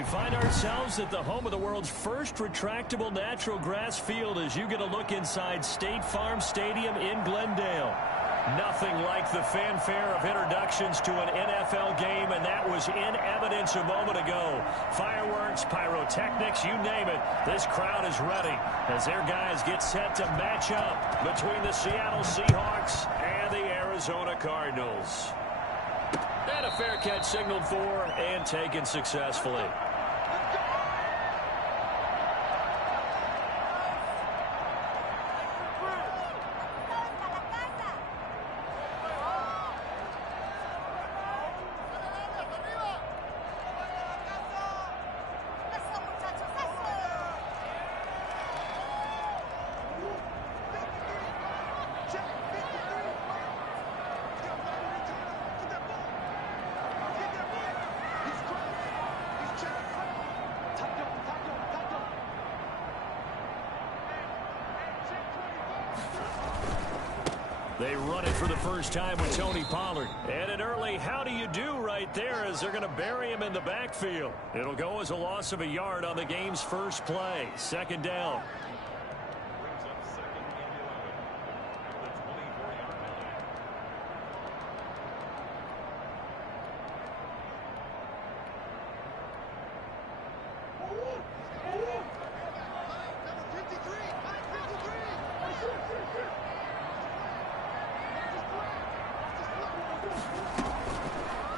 We find ourselves at the home of the world's first retractable natural grass field as you get a look inside State Farm Stadium in Glendale. Nothing like the fanfare of introductions to an NFL game, and that was in evidence a moment ago. Fireworks, pyrotechnics, you name it. This crowd is ready as their guys get set to match up between the Seattle Seahawks and the Arizona Cardinals. And a fair catch signaled for and taken successfully. They run it for the first time with Tony Pollard. And an early how do you do right there as they're going to bury him in the backfield. It'll go as a loss of a yard on the game's first play. Second down.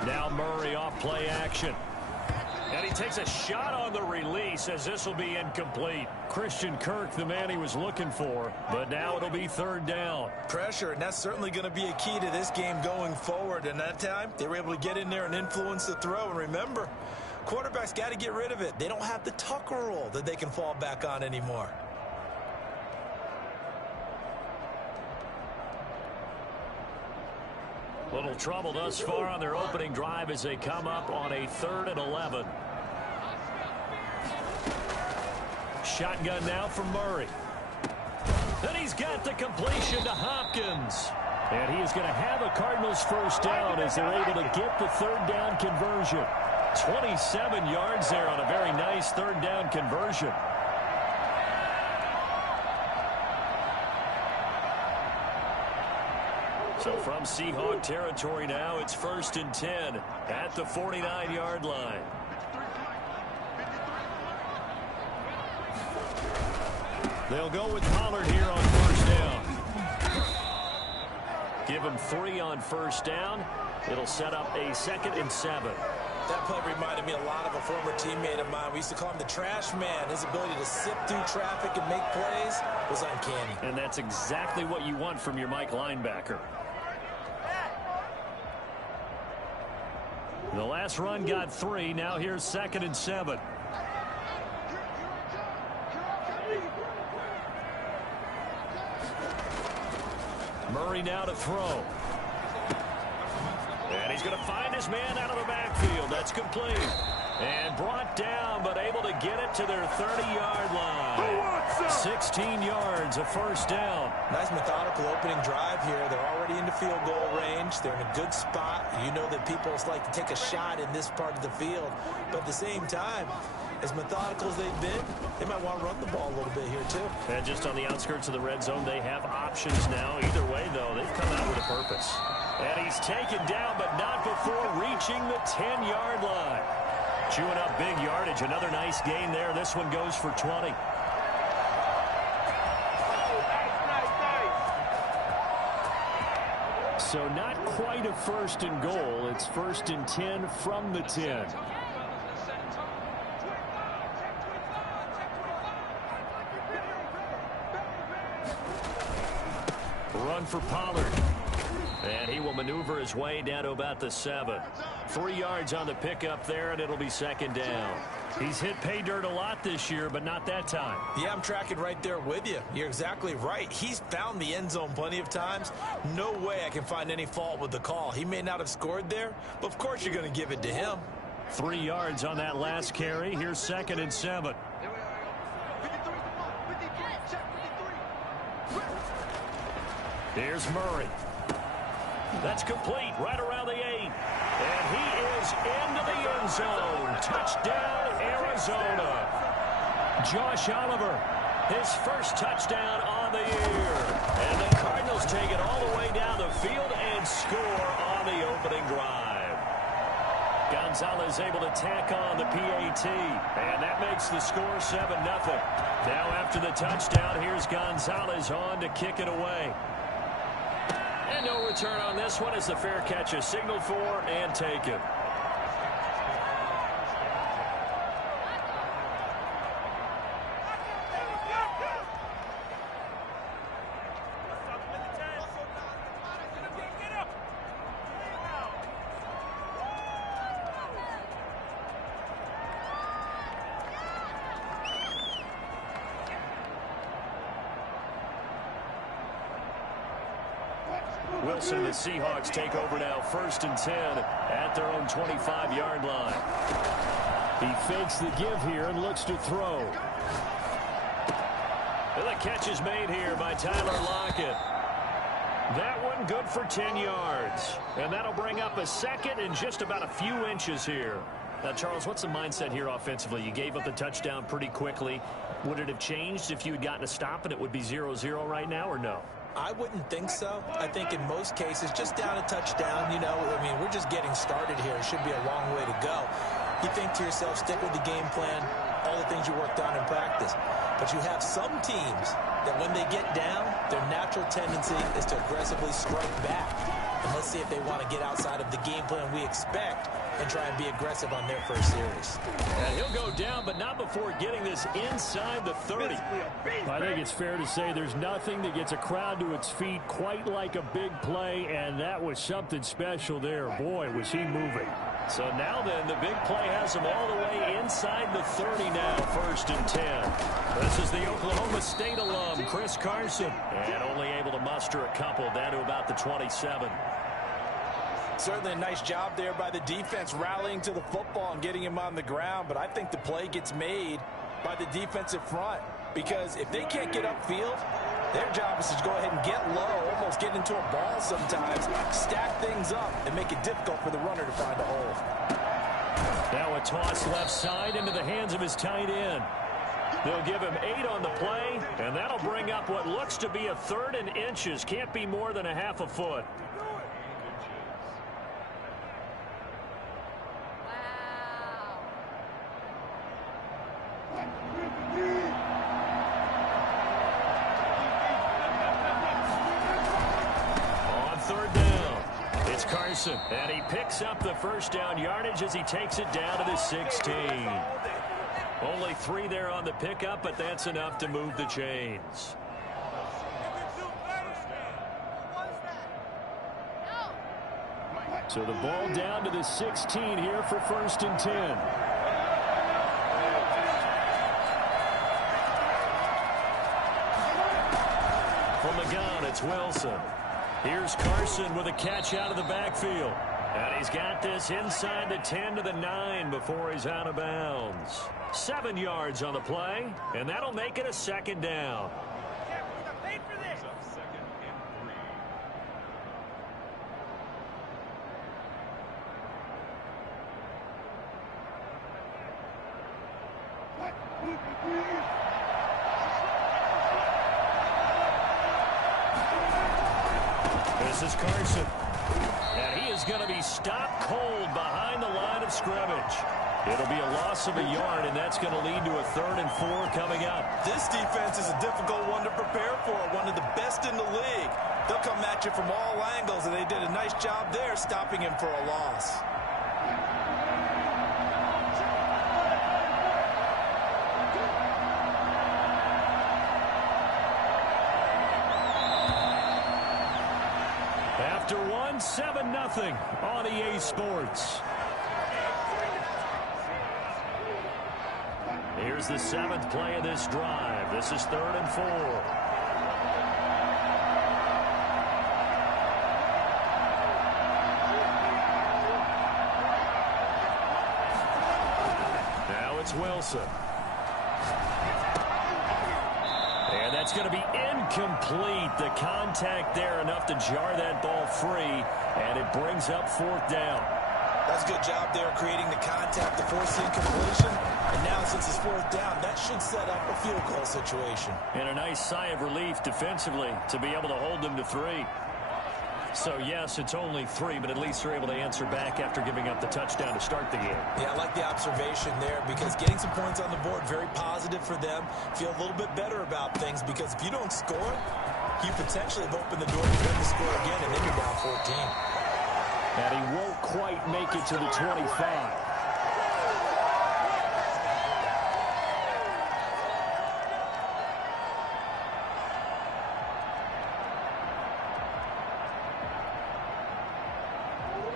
Now Murray off play action. And he takes a shot on the release as this will be incomplete. Christian Kirk, the man he was looking for, but now it'll be third down. Pressure, and that's certainly going to be a key to this game going forward. And that time, they were able to get in there and influence the throw. And remember, quarterbacks got to get rid of it. They don't have the Tucker rule that they can fall back on anymore. Little trouble thus far on their opening drive as they come up on a 3rd and 11. Shotgun now from Murray. Then he's got the completion to Hopkins. And he is going to have a Cardinals first down as they're able to get the third down conversion. 27 yards there on a very nice third down conversion. So from Seahawk territory now, it's 1st and 10 at the 49-yard line. They'll go with Pollard here on first down. Give him 3 on first down. It'll set up a 2nd and 7. That play reminded me a lot of a former teammate of mine. We used to call him the trash man. His ability to sift through traffic and make plays was uncanny. And that's exactly what you want from your Mike linebacker. The last run got 3. Now here's 2nd and 7. Murray now to throw. And he's going to find his man out of the backfield. That's complete. And brought down, but able to get it to their 30-yard line. 16 yards, a first down. Nice methodical opening drive here. They're already into field goal range. They're in a good spot. You know that people like to take a shot in this part of the field. But at the same time, as methodical as they've been, they might want to run the ball a little bit here, too. And just on the outskirts of the red zone, they have options now. Either way, though, they've come out with a purpose. And he's taken down, but not before reaching the 10-yard line. Chewing up big yardage. Another nice gain there. This one goes for 20. So not quite a 1st and goal. It's 1st and 10 from the 10. Run for Pollard. And he will maneuver his way down to about the 7. 3 yards on the pickup there, and it'll be 2nd down. He's hit pay dirt a lot this year, but not that time. Yeah, I'm tracking right there with you. You're exactly right. He's found the end zone plenty of times. No way I can find any fault with the call. He may not have scored there, but of course you're going to give it to him. 3 yards on that last carry. Here's 2nd and 7. Here's Murray. That's complete right around the 8. And he is into the end zone. Touchdown, Arizona. Josh Oliver, his first touchdown on the year. And the Cardinals take it all the way down the field and score on the opening drive. Gonzalez able to tack on the PAT. And that makes the score 7-0. Now after the touchdown, here's Gonzalez on to kick it away. And no return on this one as the fair catch is signaled for and taken. Wilson and the Seahawks take over now, 1st and 10 at their own 25-yard line. He fakes the give here and looks to throw. And the catch is made here by Tyler Lockett. That one good for 10 yards. And that'll bring up a second and just about a few inches here. Now, Charles, what's the mindset here offensively? You gave up the touchdown pretty quickly. Would it have changed if you had gotten a stop and it would be 0-0 right now, or no? I wouldn't think so. I think in most cases, just down a touchdown, you know, I mean, we're just getting started here. It should be a long way to go. You think to yourself, stick with the game plan, all the things you worked on in practice. But you have some teams that when they get down, their natural tendency is to aggressively strike back. And let's see if they want to get outside of the game plan we expect and try and be aggressive on their first series. And he'll go down, but not before getting this inside the 30. I think it's fair to say there's nothing that gets a crowd to its feet quite like a big play, and that was something special there. Boy, was he moving. So now then, the big play has him all the way inside the 30 now, 1st and 10. This is the Oklahoma State alum, Chris Carson, and only able to muster a couple down to about the 27. Certainly a nice job there by the defense rallying to the football and getting him on the ground, but I think the play gets made by the defensive front because if they can't get upfield, their job is to go ahead and get low, almost get into a ball sometimes, stack things up, and make it difficult for the runner to find a hole. Now a toss left side into the hands of his tight end. They'll give him 8 on the play, and that'll bring up what looks to be a 3rd and inches. Can't be more than a half a foot. And he picks up the first down yardage as he takes it down to the 16. Only 3 there on the pickup, but that's enough to move the chains. So the ball down to the 16 here for 1st and 10. From the gun, it's Wilson. Here's Carson with a catch out of the backfield. And he's got this inside the 10 to the 9 before he's out of bounds. 7 yards on the play, and that'll make it a 2nd down. This is Carson. And he is going to be stopped cold behind the line of scrimmage. It'll be a loss of a yard, and that's going to lead to a 3rd and 4 coming up. This defense is a difficult one to prepare for, one of the best in the league. They'll come at you from all angles, and they did a nice job there stopping him for a loss. After one, 7-0 on EA Sports. Here's the 7th play of this drive. This is 3rd and 4. Now it's Wilson. And that's going to be incomplete. The contact there enough to jar that ball free, and it brings up 4th down. That's a good job there creating the contact to force the incompletion. And now since it's 4th down, that should set up a field goal situation. And a nice sigh of relief defensively to be able to hold them to 3. So, yes, it's only 3, but at least they're able to answer back after giving up the touchdown to start the game. Yeah, I like the observation there because getting some points on the board, very positive for them. Feel a little bit better about things because if you don't score, you potentially have opened the door for them to score again, and then you're down 14. And he won't quite make it to the 25.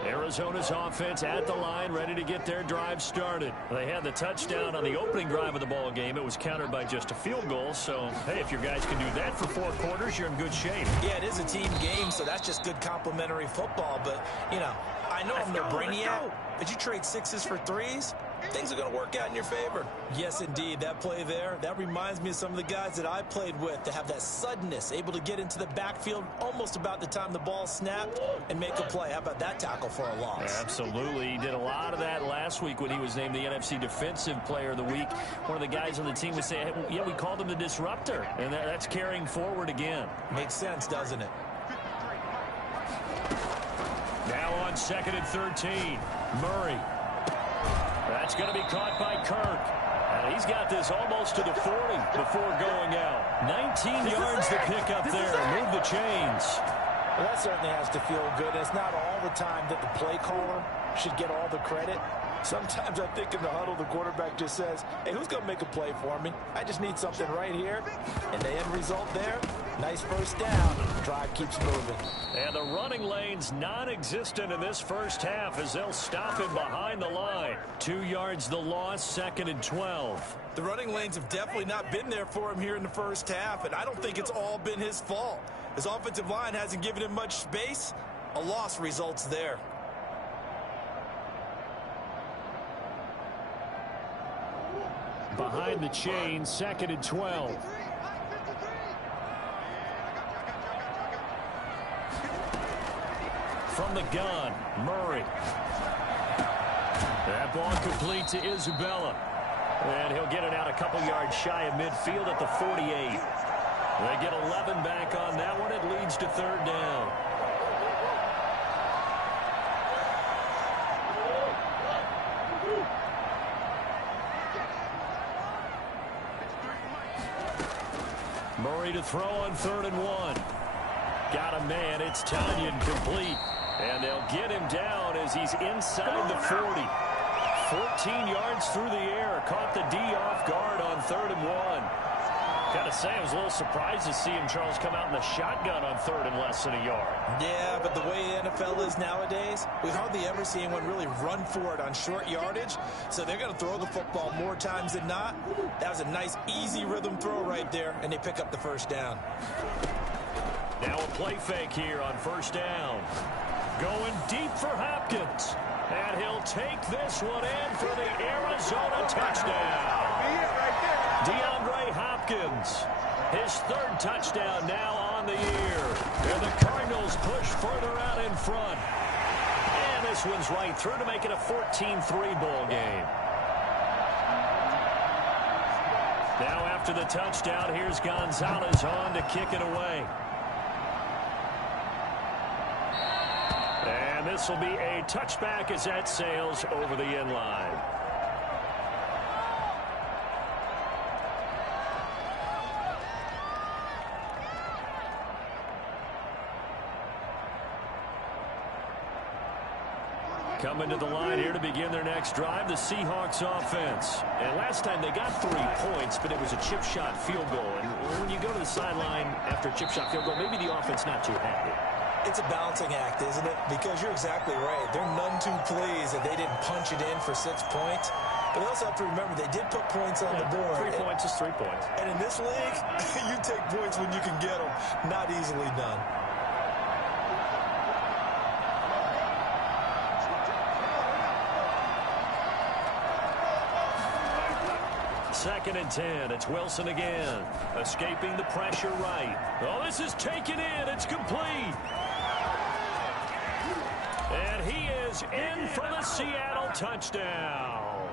Arizona's offense at the line, ready to get their drive started. They had the touchdown on the opening drive of the ball game. It was countered by just a field goal. So, hey, if your guys can do that for 4 quarters, you're in good shape. Yeah, it is a team game, so that's just good complimentary football. But, you know, I know I'm no brainiac, but you trade 6s for 3s, things are going to work out in your favor. Yes, indeed. That play there, that reminds me of some of the guys that I played with to have that suddenness, able to get into the backfield almost about the time the ball snapped and make a play. How about that tackle for a loss? Absolutely. He did a lot of that last week when he was named the NFC Defensive Player of the Week. One of the guys on the team would say, hey, yeah, we called him the disruptor, and that's carrying forward again. Makes sense, doesn't it? Now on 2nd and 13, Murray. That's going to be caught by Kirk. And he's got this almost to the 40 before going out. 19 yards to pick up there. Move the chains. Well, that certainly has to feel good. It's not all the time that the play caller should get all the credit. Sometimes I think in the huddle, the quarterback just says, hey, who's going to make a play for me? I just need something right here. And the end result there, nice 1st down. Drive keeps moving. And the running lane's non-existent in this first half as they'll stop him behind the line. 2 yards the loss, 2nd and 12. The running lanes have definitely not been there for him here in the first half, and I don't think it's all been his fault. His offensive line hasn't given him much space. A loss results there. Behind the chain, 2nd and 12. From the gun, Murray. That ball complete to Isabella. And he'll get it out a couple yards shy of midfield at the 48. They get 11 back on that one. It leads to 3rd down. Murray to throw on 3rd and 1. Got a man. It's Tanyan complete. And they'll get him down as he's inside the 40. 14 yards through the air. Caught the D off guard on 3rd and 1. Gotta say, I was a little surprised to see him, Charles, come out in the shotgun on 3rd and less than a yard. Yeah, but the way the NFL is nowadays, we hardly ever see anyone really run for it on short yardage. So they're going to throw the football more times than not. That was a nice, easy rhythm throw right there, and they pick up the 1st down. Now a play fake here on 1st down. Going deep for Hopkins. And he'll take this one in for the Arizona touchdown. DeAndre Hopkins, his 3rd touchdown now on the year. And the Cardinals push further out in front. And this one's right through to make it a 14-3 ball game. Now after the touchdown, here's Gonzalez on to kick it away. And this will be a touchback as that sails over the end line. Coming to the line here to begin their next drive, the Seahawks offense. And last time they got 3 points, but it was a chip shot field goal. And when you go to the sideline after a chip shot field goal, maybe the offense not too happy. It's a balancing act, isn't it? Because you're exactly right. They're none too pleased that they didn't punch it in for 6 points. But they also have to remember they did put points on the board. 3 points is 3 points. And in this league, you take points when you can get them. Not easily done. 2nd and 10. It's Wilson again. Escaping the pressure right. Oh, this is taken in. It's complete. And he is in for the Seattle touchdown.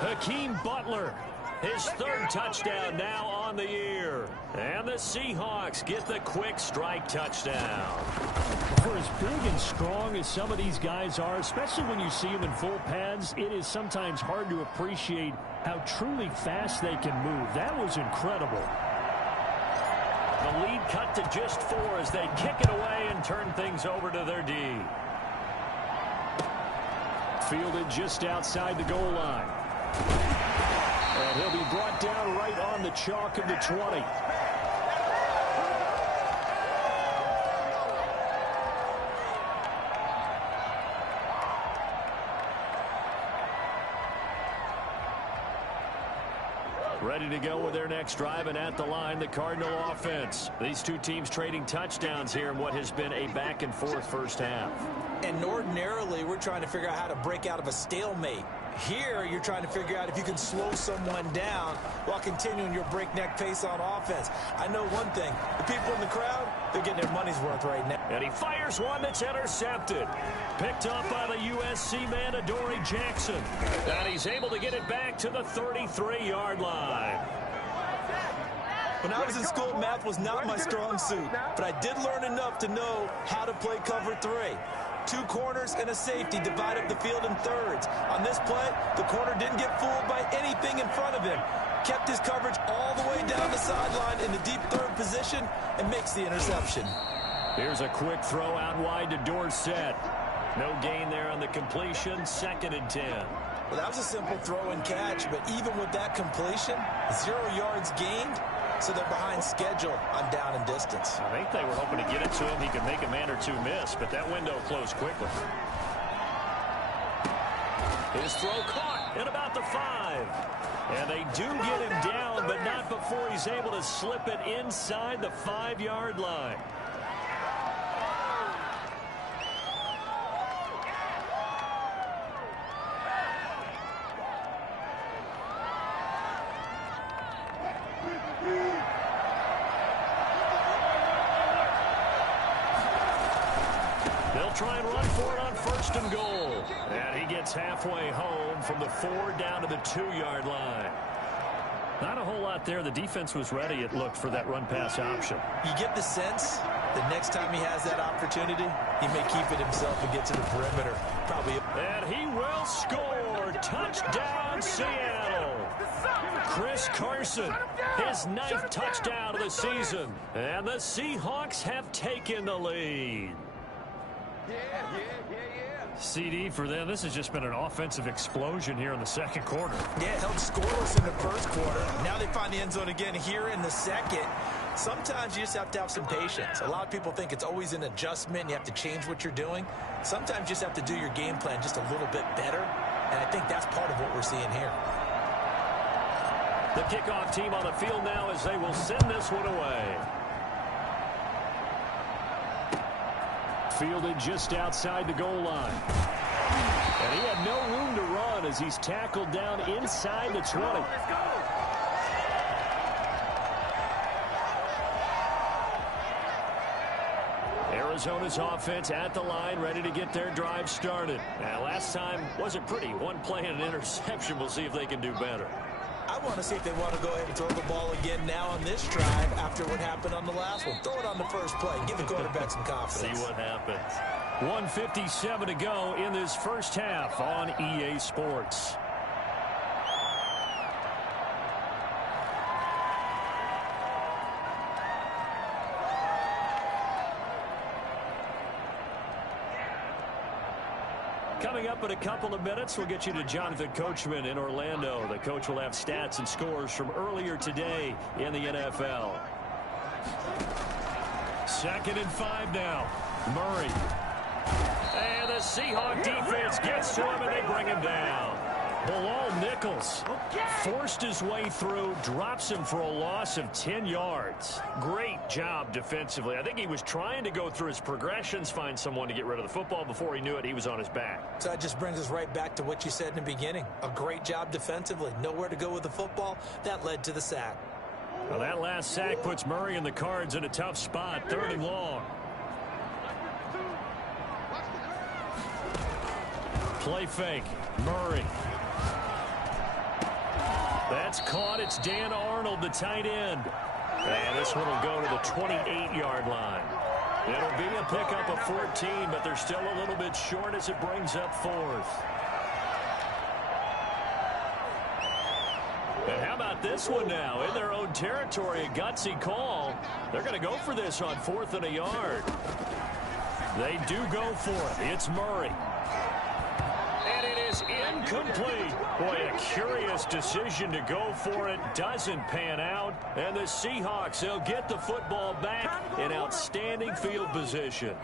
Hakeem Butler, his 3rd touchdown now on the year. And the Seahawks get the quick strike touchdown. For as big and strong as some of these guys are, especially when you see them in full pads, it is sometimes hard to appreciate how truly fast they can move. That was incredible. The lead cut to just 4 as they kick it away and turn things over to their D. Fielded just outside the goal line. And he'll be brought down right on the chalk of the 20. Ready to go with their next drive, and at the line, the Cardinal offense. These two teams trading touchdowns here in what has been a back-and-forth first half. And ordinarily, we're trying to figure out how to break out of a stalemate. Here, you're trying to figure out if you can slow someone down while continuing your breakneck pace on offense. I know one thing. The people in the crowd, they're getting their money's worth right now. And he fires one that's intercepted. Picked up by the USC man, Adoree Jackson. And he's able to get it back to the 33-yard line. When I was in school, math was not my strong suit. But I did learn enough to know how to play cover 3. 2 corners and a safety divide up the field in thirds. On this play, the corner didn't get fooled by anything in front of him. Kept his coverage all the way down the sideline in the deep 3rd position and makes the interception. Here's a quick throw out wide to Dorsett. No gain there on the completion. 2nd and 10. Well, that was a simple throw and catch, but even with that completion, 0 yards gained. So they're behind schedule on down and distance. I think they were hoping to get it to him. He could make a man or 2 miss, but that window closed quickly. His throw caught at about the 5. And they do get him down, but not before he's able to slip it inside the 5-yard line. Try and run for it on 1st and goal. And he gets halfway home from the 4 down to the 2-yard line. Not a whole lot there. The defense was ready, it looked, for that run-pass option. You get the sense the next time he has that opportunity, he may keep it himself and get to the perimeter. Probably. And he will score. Touchdown, Seattle. Chris Carson, his 9th touchdown of the season. And the Seahawks have taken the lead. CD for them. This has just been an offensive explosion here in the 2nd quarter. Yeah, held scoreless in the 1st quarter. Now they find the end zone again here in the 2nd. Sometimes you just have to have some patience. A lot of people think it's always an adjustment. You have to change what you're doing. Sometimes you just have to do your game plan just a little bit better. And I think that's part of what we're seeing here. The kickoff team on the field now as they will send this one away. Fielded just outside the goal line. And he had no room to run as he's tackled down inside the 20. Arizona's offense at the line, ready to get their drive started. Last time wasn't pretty. 1 play and an interception. We'll see if they can do better. I want to see if they want to go ahead and throw the ball again now on this drive after what happened on the last one. Throw it on the first play. Give the quarterback some confidence. See what happens. 1:57 to go in this first half on EA Sports. Coming up in a couple of minutes, we'll get you to Jonathan Coachman in Orlando. The coach will have stats and scores from earlier today in the NFL. 2nd and 5 now. Murray. And the Seahawk defense gets to him, and they bring him down. Bilal Nichols forced his way through, drops him for a loss of 10 yards. Great job defensively. I think he was trying to go through his progressions, find someone to get rid of the football. Before he knew it, he was on his back. So that just brings us right back to what you said in the beginning. A great job defensively. Nowhere to go with the football. That led to the sack. Well, that last sack puts Murray and the Cards in a tough spot. 3rd and long. Play fake. Murray. That's caught. It's Dan Arnold, the tight end. And this one will go to the 28-yard line. It'll be a pickup of 14, but they're still a little bit short as it brings up 4th. And how about this one now? In their own territory, a gutsy call. They're going to go for this on 4th and a yard. They do go for it. It's Murray. And it is incomplete. Boy, a curious decision to go for it. Doesn't pan out. And the Seahawks, they'll get the football back in outstanding field position.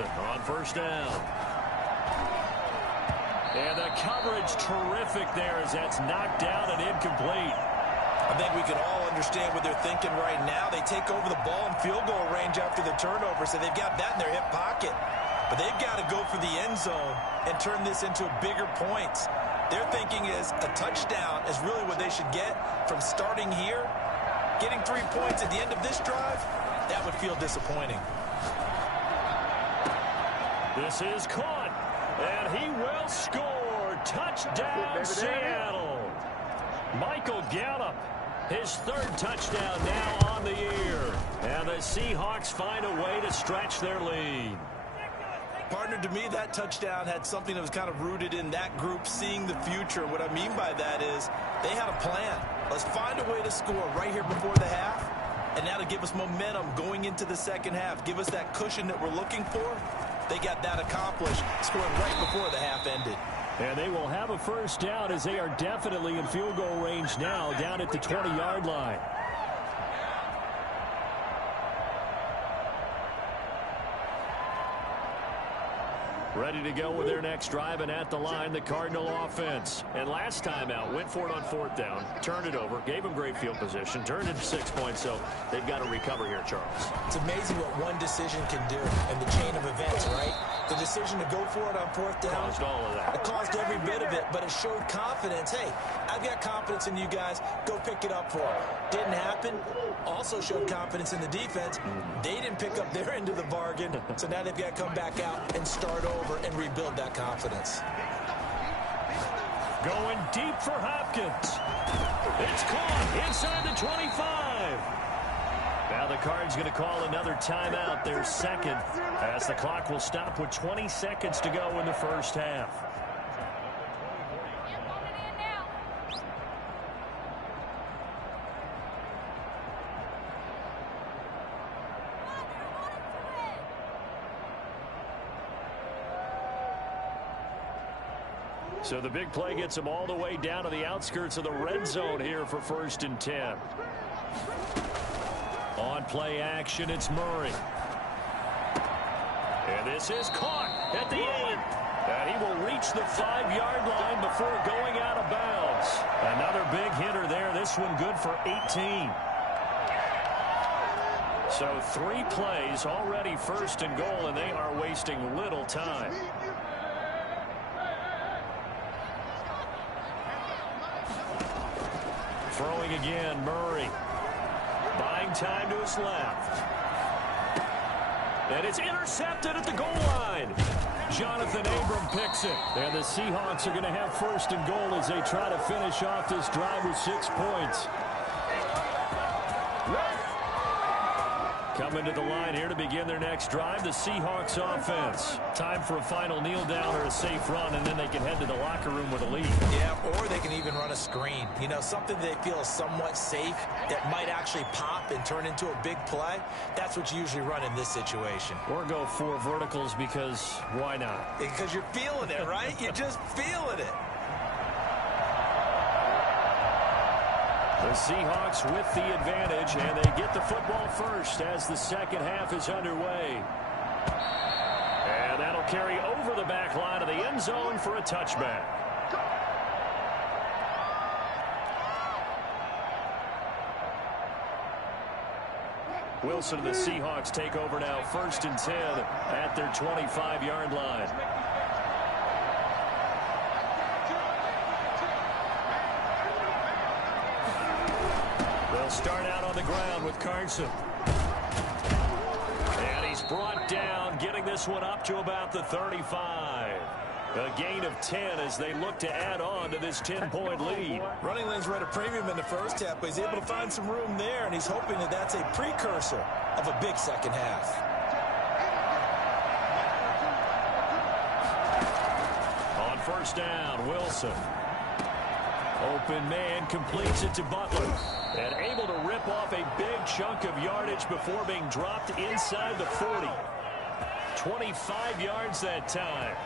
On 1st down. And the coverage terrific there as that's knocked down and incomplete. I think we can all understand what they're thinking right now. They take over the ball in field goal range after the turnover, so they've got that in their hip pocket. But they've got to go for the end zone and turn this into bigger points. Their thinking is a touchdown is really what they should get from starting here. Getting 3 points at the end of this drive, that would feel disappointing. This is caught, and he will score. Touchdown, Seattle. Michael Gallup, his 3rd touchdown now on the year. And the Seahawks find a way to stretch their lead. Partner, to me, that touchdown had something that was kind of rooted in that group seeing the future. What I mean by that is they had a plan. Let's find a way to score right here before the half, and that'll give us momentum going into the second half. Give us that cushion that we're looking for. They got that accomplished, scoring right before the half ended. And they will have a 1st down as they are definitely in field goal range now, down at the 20-yard line. Ready to go with their next drive, and at the line, the Cardinal offense. And last time out, went for it on 4th down, turned it over, gave them great field position, turned it to 6 points, so they've got to recover here, Charles. It's amazing what one decision can do in the chain of events, right? The decision to go for it on 4th down. Caused all of that. It caused every bit of it, but it showed confidence. Hey, I've got confidence in you guys. Go pick it up for it. Didn't happen. Also showed confidence in the defense. They didn't pick up their end of the bargain, so now they've got to come back out and start over and rebuild that confidence. Going deep for Hopkins. It's caught inside the 25. Now the Cards going to call another timeout, their 2nd, as the clock will stop with 20 seconds to go in the 1st half. So the big play gets them all the way down to the outskirts of the red zone here for 1st and 10. On play action, it's Murray. And this is caught at the 8. And he will reach the 5-yard line before going out of bounds. Another big hitter there. This one good for 18. So 3 plays already 1st and goal, and they are wasting little time. Throwing again, Murray. Buying time to his left. And it's intercepted at the goal line. Jonathan Abram picks it. And the Seahawks are going to have 1st and goal as they try to finish off this drive with 6 points. Coming to the line here to begin their next drive, the Seahawks offense. Time for a final kneel down or a safe run, and then they can head to the locker room with a lead. Yeah, or they can even run a screen. You know, something they feel is somewhat safe that might actually pop and turn into a big play. That's what you usually run in this situation. Or go 4 verticals because why not? Because you're feeling it, right? You're just feeling it. The Seahawks with the advantage, and they get the football first as the second half is underway. And that'll carry over the back line of the end zone for a touchback. Wilson and the Seahawks take over now, 1st and 10 at their 25-yard line. Start out on the ground with Carson. And he's brought down, getting this one up to about the 35. A gain of 10 as they look to add on to this 10-point lead. Running lanes were at a premium in the first half, but he's able to find some room there, and he's hoping that that's a precursor of a big second half. On 1st down, Wilson. Open man completes it to Butler. And able to rip off a big chunk of yardage before being dropped inside the 40. 25 yards that time.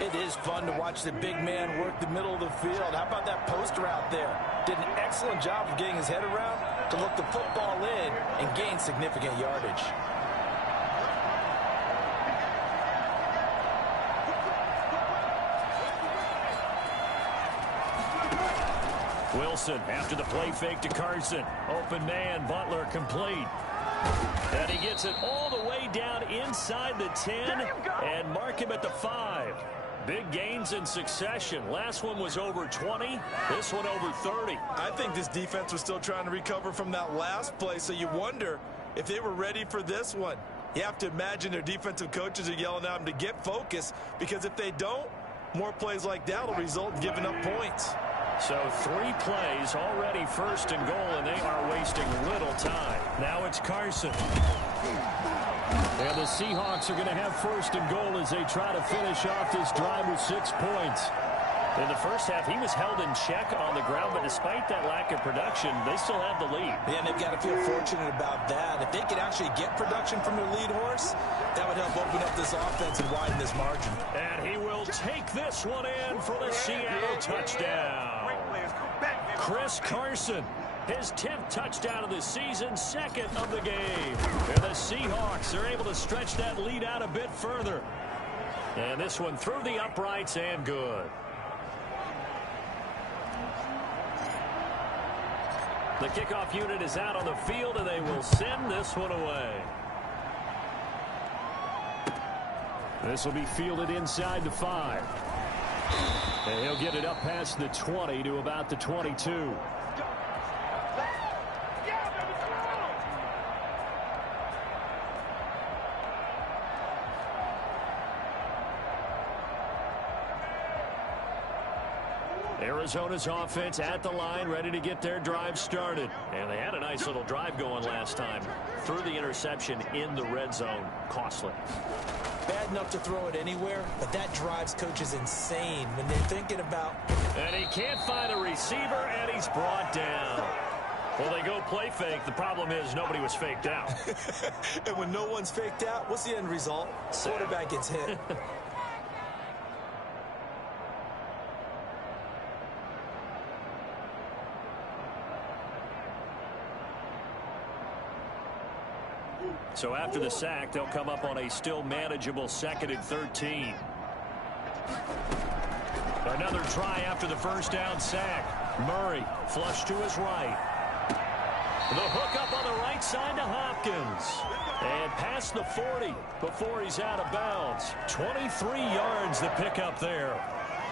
It is fun to watch the big man work the middle of the field. How about that post route there? Did an excellent job of getting his head around to look the football in and gain significant yardage. Wilson after the play fake to Carson. Open man, Butler complete. And he gets it all the way down inside the 10 and mark him at the 5. Big gains in succession. Last one was over 20. This one over 30. I think this defense was still trying to recover from that last play, so you wonder if they were ready for this one. You have to imagine their defensive coaches are yelling at them to get focused, because if they don't, more plays like that will result in giving up points. So 3 plays already 1st and goal, and they are wasting little time. Now it's Carson. And the Seahawks are going to have 1st and goal as they try to finish off this drive with 6 points. In the first half, he was held in check on the ground, but despite that lack of production, they still have the lead. Yeah, and they've got to feel fortunate about that. If they could actually get production from their lead horse, that would help open up this offense and widen this margin. And he will take this one in for the Seattle touchdown. Chris Carson, his 10th touchdown of the season, 2nd of the game. And the Seahawks are able to stretch that lead out a bit further. And this one through the uprights and good. The kickoff unit is out on the field, and they will send this one away. This will be fielded inside the 5. And he'll get it up past the 20 to about the 22. Arizona's offense at the line, ready to get their drive started. And they had a nice little drive going last time. Threw the interception in the red zone. Costly. Bad enough to throw it anywhere, but that drives coaches insane when they're thinking about... And he can't find a receiver, and he's brought down. Well, they go play fake. The problem is nobody was faked out. And when no one's faked out, what's the end result? Quarterback gets hit. So after the sack, they'll come up on a still manageable 2nd and 13. Another try after the 1st down sack. Murray flush to his right. The hook up on the right side to Hopkins. And past the 40 before he's out of bounds. 23 yards the pickup there.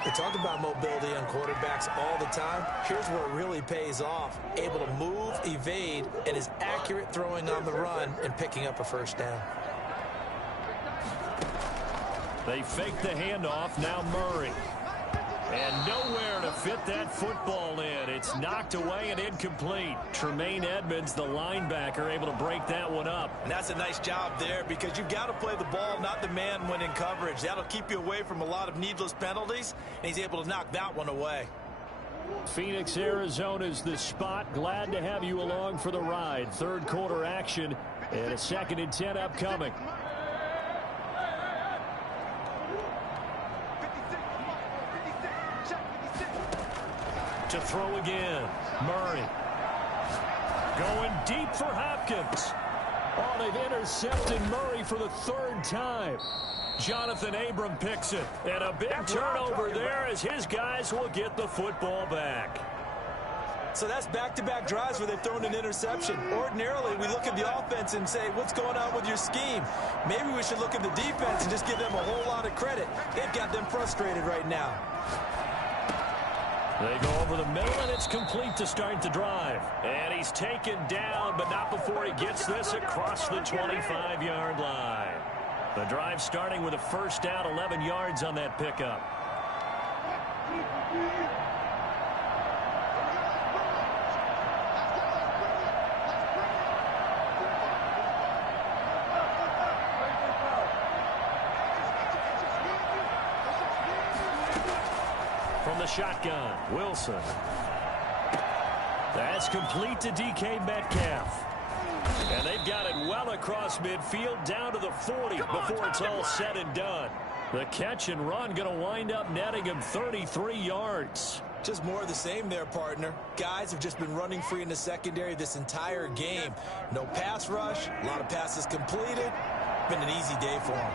We talk about mobility on quarterbacks all the time. Here's where it really pays off. Able to move, evade, and is accurate throwing on the run and picking up a 1st down. They fake the handoff. Now Murray. And nowhere to fit that football in. It's knocked away and incomplete. Tremaine Edmonds, the linebacker, able to break that one up. And that's a nice job there because you've got to play the ball, not the man when in coverage. That'll keep you away from a lot of needless penalties, and he's able to knock that one away. Phoenix, Arizona's the spot. Glad to have you along for the ride. Third quarter action and a 2nd and 10 upcoming. To throw again. Murray. Going deep for Hopkins. Oh, they've intercepted Murray for the 3rd time. Jonathan Abram picks it. And a big turnover there as his guys will get the football back. So that's back-to-back drives where they've thrown an interception. Ordinarily, we look at the offense and say, what's going on with your scheme? Maybe we should look at the defense and just give them a whole lot of credit. They've got them frustrated right now. They go over the middle, and it's complete to start the drive. And he's taken down, but not before he gets this across the 25-yard line. The drive starting with a first down, 11 yards on that pickup. From the shotgun, Wilson. That's complete to DK Metcalf. And they've got it well across midfield down to the 40 before it's all said and done. The catch and run going to wind up netting him 33 yards. Just more of the same there, partner. Guys have just been running free in the secondary this entire game. No pass rush, a lot of passes completed. Been an easy day for them.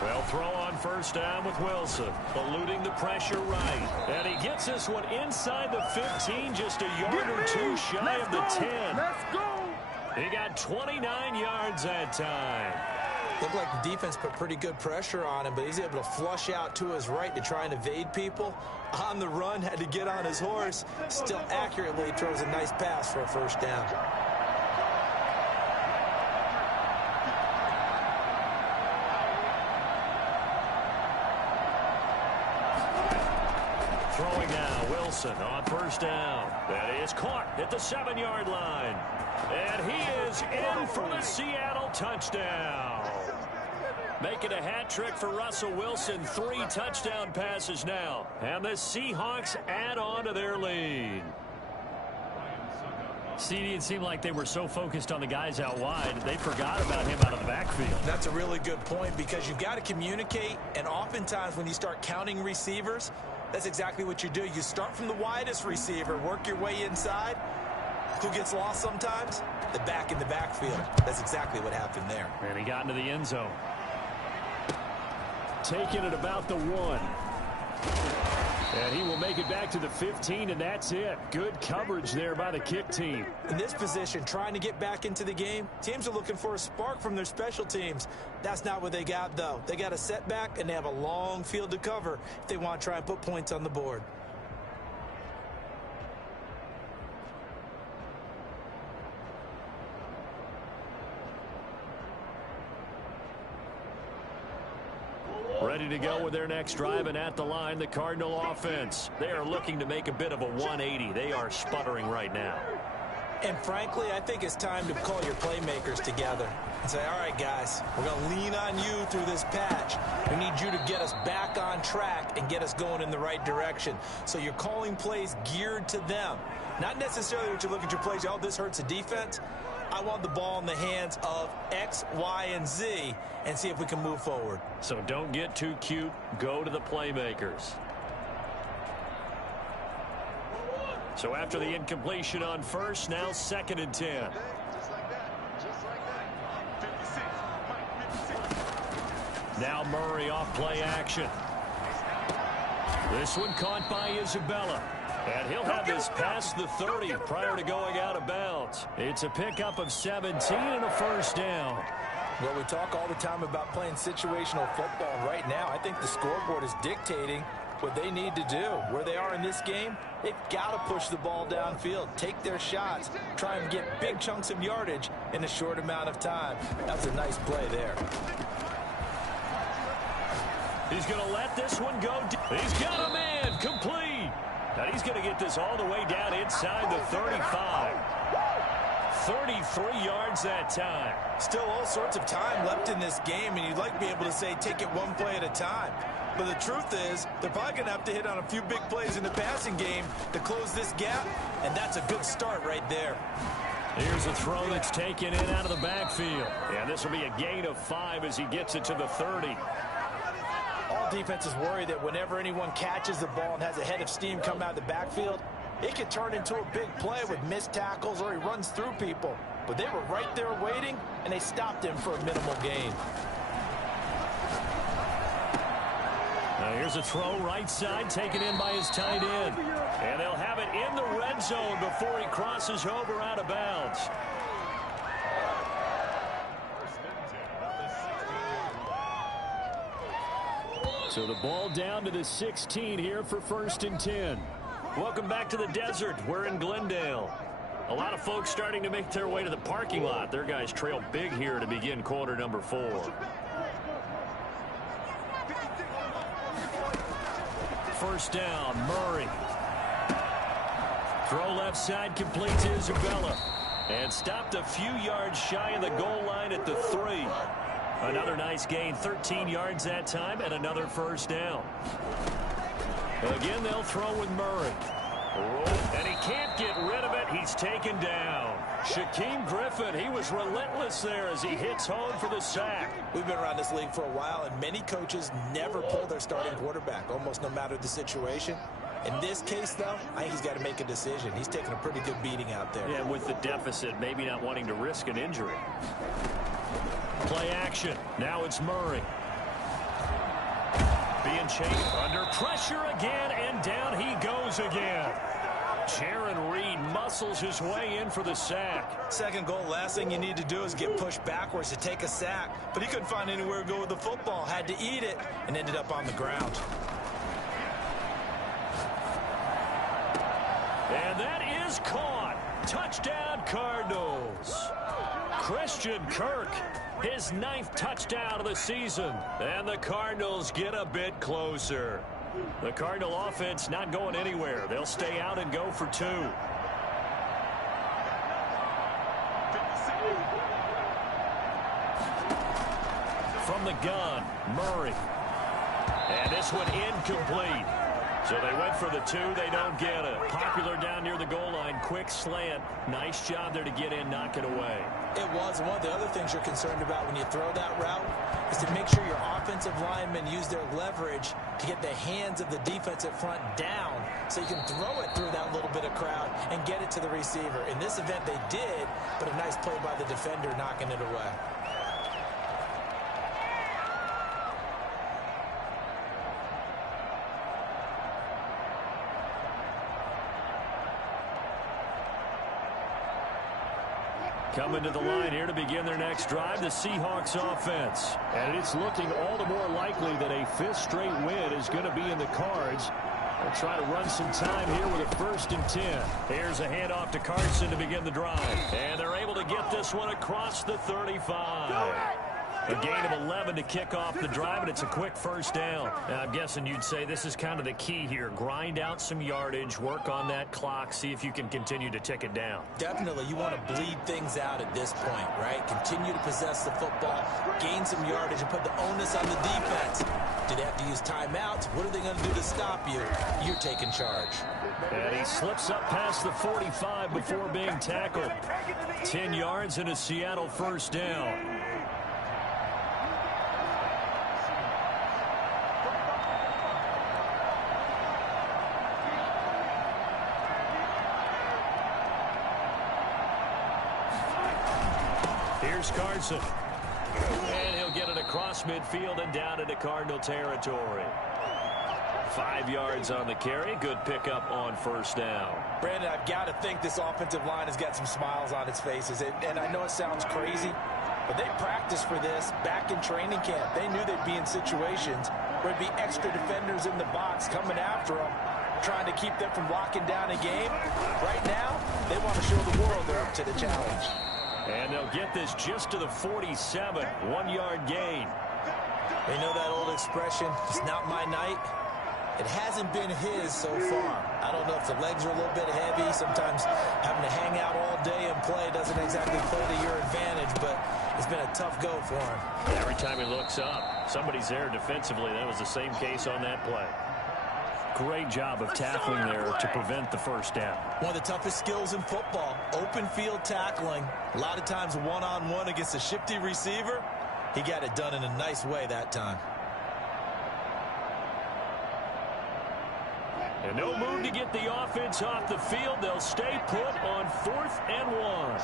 They'll throw on first down with Wilson, eluding the pressure right. And he gets this one inside the 15, just a yard or two shy of the 10. Let's go! He got 29 yards that time. Looked like the defense put pretty good pressure on him, but he's able to flush out to his right to try and evade people. On the run, had to get on his horse. Still accurately throws a nice pass for a first down. Throwing now, Wilson on first down. That is caught at the 7-yard line. And he is in for the Seattle touchdown. Making a hat trick for Russell Wilson. 3 touchdown passes now. And the Seahawks add on to their lead. CD, it seemed like they were so focused on the guys out wide, they forgot about him out of the backfield. That's a really good point because you've got to communicate, and oftentimes when you start counting receivers, that's exactly what you do. You start from the widest receiver, work your way inside. Who gets lost sometimes? The back in the backfield. That's exactly what happened there. And he got into the end zone. Taking it about the 1. And he will make it back to the 15, and that's it. Good coverage there by the kick team. In this position, trying to get back into the game, teams are looking for a spark from their special teams. That's not what they got, though. They got a setback, and they have a long field to cover if they want to try and put points on the board. Ready to go with their next drive, and at the line, the Cardinal offense. They are looking to make a bit of a 180. They are sputtering right now. And frankly, I think it's time to call your playmakers together and say, all right, guys, we're going to lean on you through this patch. We need you to get us back on track and get us going in the right direction. So you're calling plays geared to them. Not necessarily what you look at your plays, oh, this hurts the defense. I want the ball in the hands of X, Y, and Z and see if we can move forward. So don't get too cute. Go to the playmakers. So after the incompletion on first, now 2nd and 10. Now Murray off play action. This one caught by Isabella. And he'll have this past the 30 prior to going out of bounds. It's a pickup of 17 and a first down. Well, we talk all the time about playing situational football. Right now, I think the scoreboard is dictating what they need to do. Where they are in this game, they've got to push the ball downfield, take their shots, try and get big chunks of yardage in a short amount of time. That's a nice play there. He's going to let this one go. He's got a man complete. And he's going to get this all the way down inside the 35. 33 yards that time. Still all sorts of time left in this game, and you'd like to be able to say take it one play at a time. But the truth is, they're probably going to have to hit on a few big plays in the passing game to close this gap, and that's a good start right there. Here's a throw that's taken in out of the backfield. And this will be a gain of 5 as he gets it to the 30. All defenses worry that whenever anyone catches the ball and has a head of steam come out of the backfield, it could turn into a big play with missed tackles or he runs through people. But they were right there waiting, and they stopped him for a minimal gain. Now here's a throw right side taken in by his tight end. And they'll have it in the red zone before he crosses over out of bounds. So the ball down to the 16 here for 1st and 10. Welcome back to the desert. We're in Glendale. A lot of folks starting to make their way to the parking lot. Their guys trail big here to begin quarter number 4. First down, Murray. Throw left side complete to Isabella. And stopped a few yards shy of the goal line at the 3. Another nice gain, 13 yards that time, and another first down. Again, they'll throw with Murray. And he can't get rid of it. He's taken down. Shaquem Griffin, he was relentless there as he hits home for the sack. We've been around this league for a while, and many coaches never pull their starting quarterback, almost no matter the situation. In this case, though, I think he's got to make a decision. He's taking a pretty good beating out there. Yeah, with the deficit, maybe not wanting to risk an injury. Play action. Now it's Murray. Being chased under pressure again, and down he goes again. Jaron Reed muscles his way in for the sack. Second goal, last thing you need to do is get pushed backwards to take a sack. But he couldn't find anywhere to go with the football, had to eat it, and ended up on the ground. And that is caught. Touchdown, Cardinals. Christian Kirk, his 9th touchdown of the season. And the Cardinals get a bit closer. The Cardinal offense not going anywhere. They'll stay out and go for 2. From the gun, Murray. And this one incomplete. So they went for the 2. They don't get it. Popular down near the goal line. Quick slant. Nice job there to get in, knock it away. It was. One of the other things you're concerned about when you throw that route is to make sure your offensive linemen use their leverage to get the hands of the defensive front down so you can throw it through that little bit of crowd and get it to the receiver. In this event, they did, but a nice play by the defender knocking it away. Coming to the line here to begin their next drive, the Seahawks offense. And it's looking all the more likely that a 5th straight win is going to be in the cards. They'll try to run some time here with a 1st and 10. Here's a handoff to Carson to begin the drive. And they're able to get this one across the 35. A gain of 11 to kick off the drive, and it's a quick first down. Now, I'm guessing you'd say this is kind of the key here. Grind out some yardage, work on that clock, see if you can continue to tick it down. Definitely, you want to bleed things out at this point, right? Continue to possess the football, gain some yardage, and put the onus on the defense. Do they have to use timeouts? What are they going to do to stop you? You're taking charge. And he slips up past the 45 before being tackled. 10 yards and a Seattle first down. Here's Carson. And he'll get it across midfield and down into Cardinal territory. 5 yards on the carry. Good pickup on first down. Brandon, I've got to think this offensive line has got some smiles on its faces. And I know it sounds crazy, but they practiced for this back in training camp. They knew they'd be in situations there'd be extra defenders in the box coming after them, trying to keep them from locking down a game. Right now, they want to show the world they're up to the challenge. And they'll get this just to the 47, 1-yard gain. You know that old expression, it's not my night? It hasn't been his so far. I don't know if the legs are a little bit heavy. Sometimes having to hang out all day and play doesn't exactly play to your advantage, but it's been a tough go for him. Every time he looks up, somebody's there defensively. That was the same case on that play. Great job of tackling there to prevent the first down. One of the toughest skills in football, open field tackling. A lot of times one-on-one against a shifty receiver. He got it done in a nice way that time. And no move to get the offense off the field. They'll stay put on 4th and 1.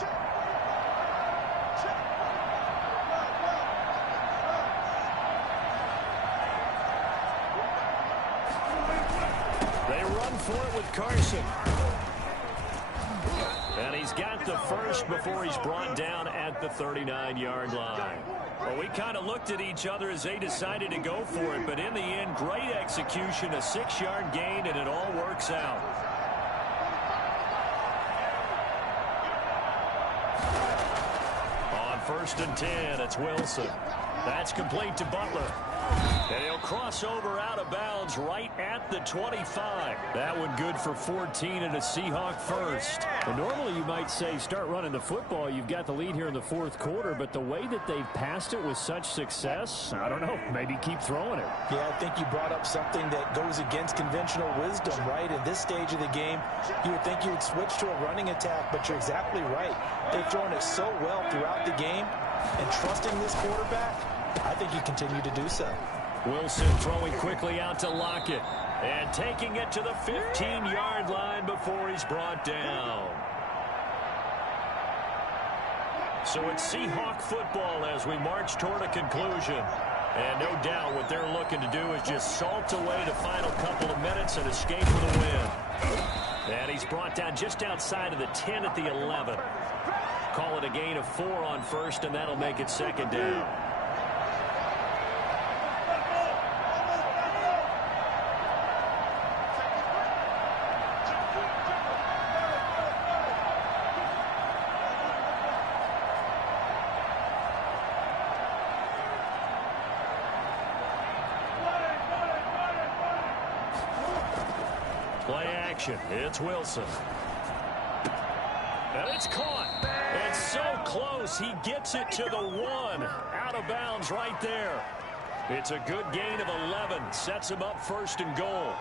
They run for it with Carson. And he's got the first before he's brought down at the 39-yard line. Well, we kind of looked at each other as they decided to go for it, but in the end, great execution, a 6-yard gain, and it all works out. On 1st and 10, it's Wilson. That's complete to Butler. And he'll cross over out of bounds right at the 25. That one good for 14 and a Seahawk first. And normally you might say start running the football. You've got the lead here in the 4th quarter, but the way that they've passed it with such success, I don't know, maybe keep throwing it. Yeah, I think you brought up something that goes against conventional wisdom, right? In this stage of the game, you would think you would switch to a running attack, but you're exactly right. They've thrown it so well throughout the game, and trusting this quarterback, I think you continue to do so. Wilson throwing quickly out to Lockett and taking it to the 15-yard line before he's brought down. So it's Seahawk football as we march toward a conclusion. And no doubt what they're looking to do is just salt away the final couple of minutes and escape with a win. And he's brought down just outside of the 10 at the 11. Call it a gain of 4 on 1st, and that'll make it 2nd down. Play action. It's Wilson. And it's caught. It's so close. He gets it to the 1. Out of bounds right there. It's a good gain of 11. Sets him up 1st and goal.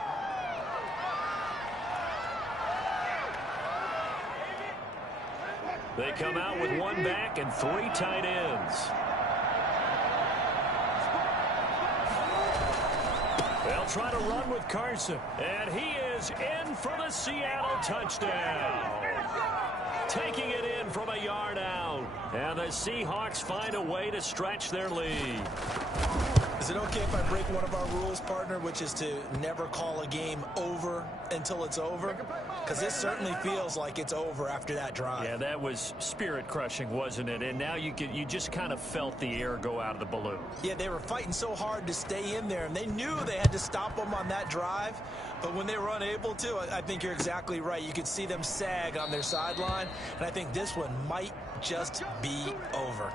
They come out with 1 back and 3 tight ends. They'll try to run with Carson. And he is in for the Seattle touchdown. Taking it in from a yard out. And the Seahawks find a way to stretch their lead. Is it okay if I break one of our rules, partner, which is to never call a game over until it's over? Because this certainly feels like it's over after that drive. Yeah, that was spirit-crushing, wasn't it? And now you just kind of felt the air go out of the balloon. Yeah, they were fighting so hard to stay in there, and they knew they had to stop them on that drive. But when they were unable to, I think you're exactly right. You could see them sag on their sideline, and I think this one might just be over.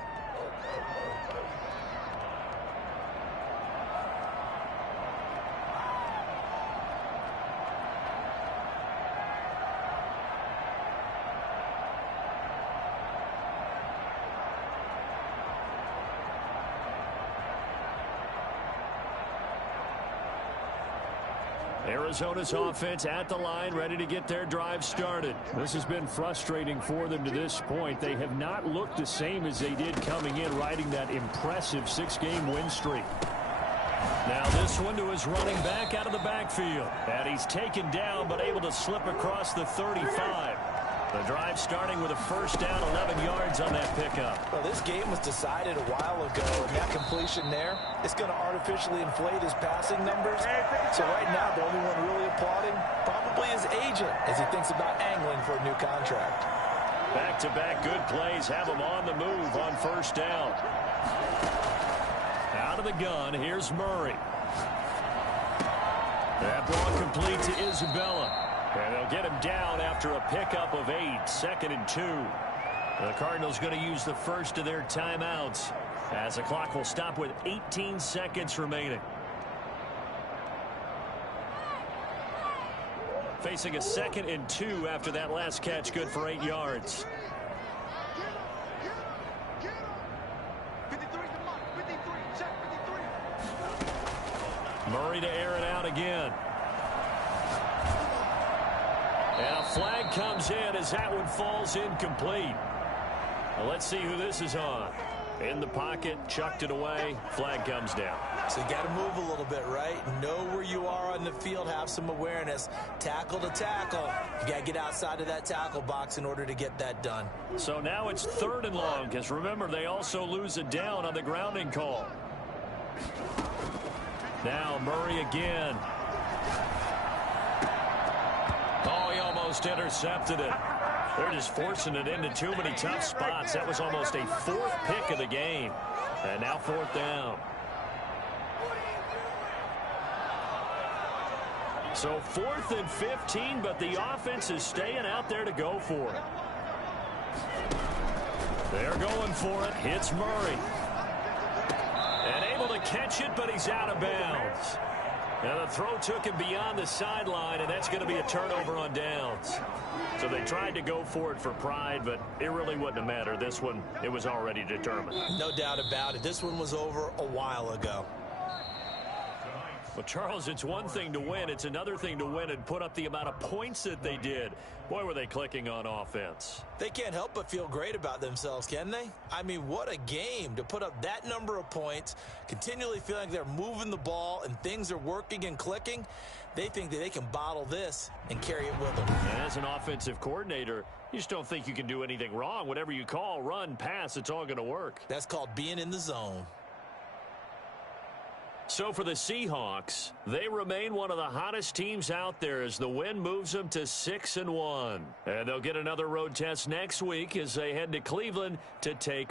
Arizona's offense at the line, ready to get their drive started. This has been frustrating for them to this point. They have not looked the same as they did coming in, riding that impressive 6-game win streak. Now this one to his running back out of the backfield. And he's taken down, but able to slip across the 35. The drive starting with a 1st down, 11 yards on that pickup. Well, this game was decided a while ago, and that completion there is going to artificially inflate his passing numbers. So right now, the only one really applauding probably his agent as he thinks about angling for a new contract. Back-to-back good plays have him on the move on 1st down. Out of the gun, here's Murray. That ball complete to Isabella. And they'll get him down after a pickup of 8, 2nd and 2. The Cardinals going to use the first of their timeouts as the clock will stop with 18 seconds remaining. Facing a 2nd and 2 after that last catch, good for 8 yards. Murray to air it out again. And a flag comes in as that one falls incomplete. Well, let's see who this is on. In the pocket, chucked it away, flag comes down. So you got to move a little bit, right? Know where you are on the field, have some awareness. Tackle to tackle. You got to get outside of that tackle box in order to get that done. So now it's 3rd and long, because remember, they also lose it down on the grounding call. Now Murray again. Oh, he almost intercepted it. They're just forcing it into too many tough spots. That was almost a 4th pick of the game. And now 4th down. So 4th and 15, but the offense is staying out there to go for it. They're going for it. Hits Murray. And able to catch it, but he's out of bounds. Now the throw took him beyond the sideline, and that's going to be a turnover on downs. So they tried to go for it for pride, but it really wouldn't have mattered. This one, it was already determined. No doubt about it. This one was over a while ago. Well, Charles, it's one thing to win. It's another thing to win and put up the amount of points that they did. Boy, were they clicking on offense. They can't help but feel great about themselves, can they? I mean, what a game to put up that number of points, continually feeling like they're moving the ball and things are working and clicking. They think that they can bottle this and carry it with them. And as an offensive coordinator, you just don't think you can do anything wrong. Whatever you call, run, pass, it's all going to work. That's called being in the zone. So for the Seahawks, they remain one of the hottest teams out there as the win moves them to 6-1. And they'll get another road test next week as they head to Cleveland to take